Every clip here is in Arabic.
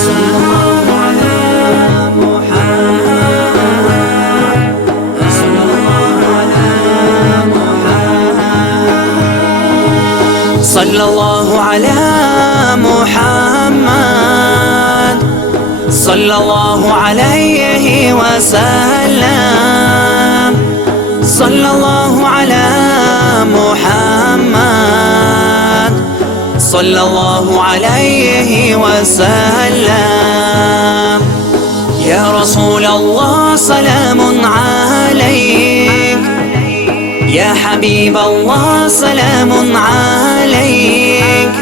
صلى الله على محمد، صلى الله على محمد، صلى الله على محمد، صلى الله عليه وسلم، صلى الله على محمد، صلى الله عليه وسلم. يا رسول الله سلام عليك، يا حبيب الله سلام عليك،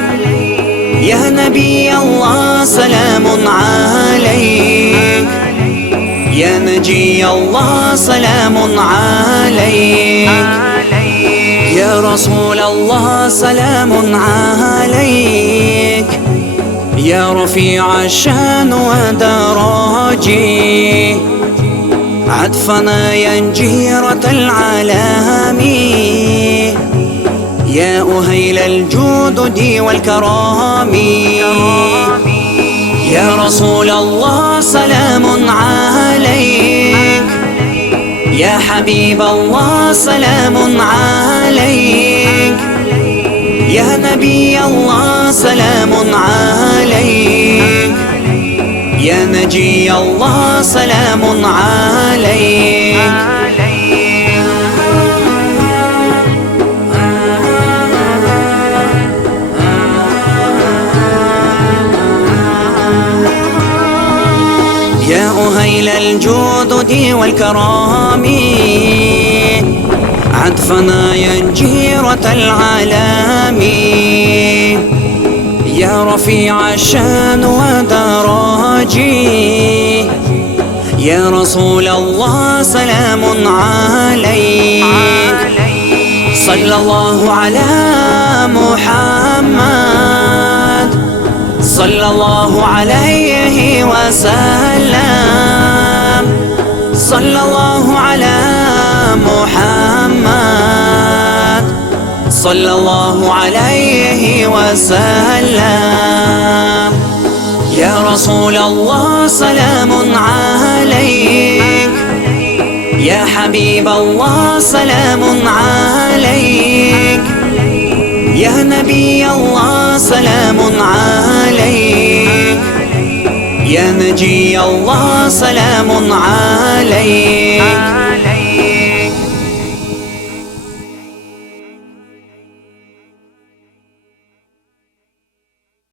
يا نبي الله سلام عليك، يا نجي الله سلام عليك، يا رسول الله سلام عليك، يا رفيع الشان ودراجي، عطفنا يا جيرة العالم، يا أهيل الجود والكرام. يا رسول الله سلام عليك، يا حبيب الله سلام عليك، يا نبي الله سلام عليك، يا نجي الله سلام عليك. يا أهيل الجود والكرام، عطفنا يا جيرة العالم، يا رفيع الشان ودراجي، يا رسول الله سلام عليك. صلى الله على محمد، صلى الله عليه وسلم، صلى الله على محمد، صلى الله عليه وسلم. يا رسول الله سلام عليك، يا حبيب الله سلام عليك، يا نبي الله سلام عليك، يا نجي الله سلام عليك.